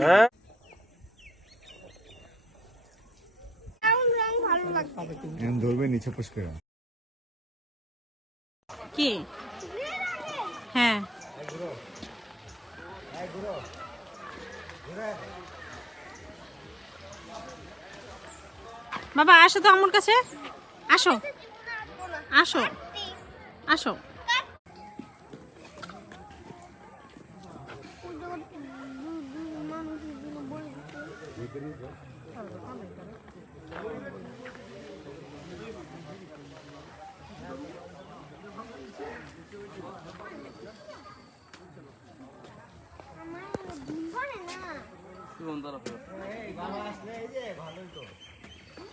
হ্যাঁ ধরবে নিচে পুশ করে কি? হ্যাঁ বাবা আসো তো আমার কাছে, আসো আসো আসো।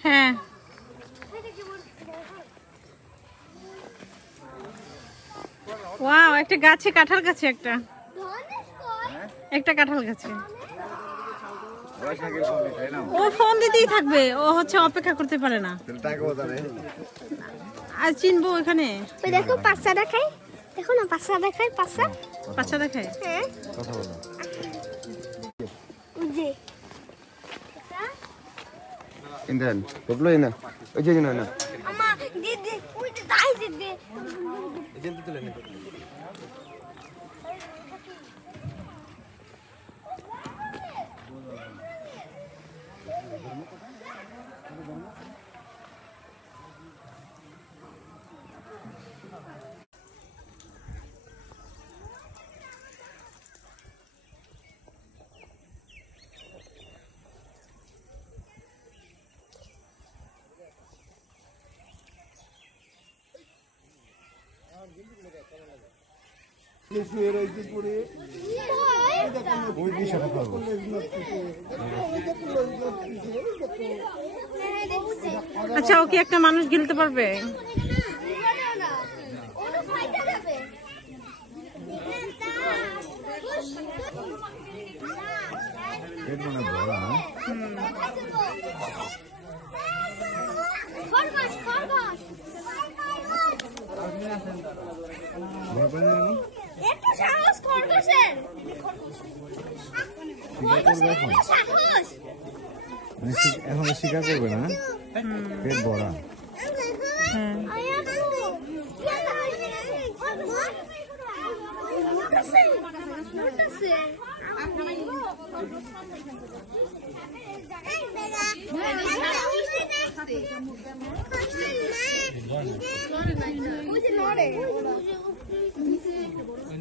হ্যাঁ ওয়াও, একটা গাছে কাঁঠাল গাছে একটা কাঁঠাল গাছে। ও ফোন দিতেই থাকবে, ও হচ্ছে অপেক্ষা করতে পারে না। আর চিনবো এখানে দেখো পাঁচটা দেখাই, দেখো না পাঁচটা দেখাই, বাচ্চা দেখায়। হ্যাঁ কথা বলো যে ইন্দ্রান বললো না ওই যে না আমা দিদি ওই যে তাই দিদি আচ্ছা, ও কি একটা মানুষ গিলতে পারবে? একটু সাহস খরগোশের, সাহস এখন স্বীকার করবে না, পেট ভরা।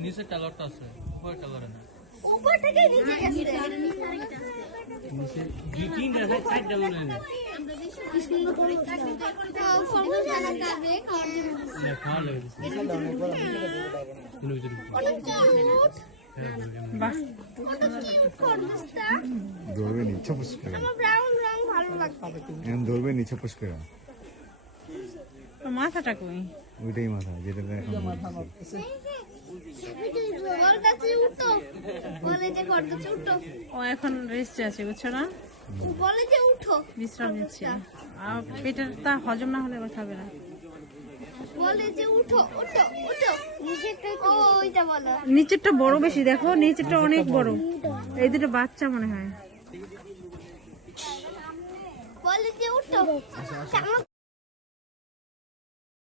নিচে কালারটা আছে, উপরে কালারে না। উপর থেকে নিচে গেছে নিচে গ্রিটিং দেখায় সাইড ডাবল না। খরগোশ জানা যাবে না খাওয়া লাগে। কোনো কিছু বাহ, ধরবে নিচে পুশ করে, ব্রাউন রং ভালো লাগছে। ধরবে নিচে পুশ করে। মাথাটা কই? ওইটাই মাথা যেটা এখন ওর কাছে উঠো, বলে যে খরগোশ উঠো, ও এখন রেস্টে আছে, বুঝছো না? বলে যে উঠো, বিশ্রাম নিচ্ছে। আর পেটের তা হজম না হলে এবার খাবে না। বলে যে উঠো উঠো উঠো, নিচেরটাই ওইটা বলো। নিচেরটা বড় বেশি, দেখো নিচেরটা অনেক বড়। এই দুটো বাচ্চা মনে হয়। বলে যে উঠো।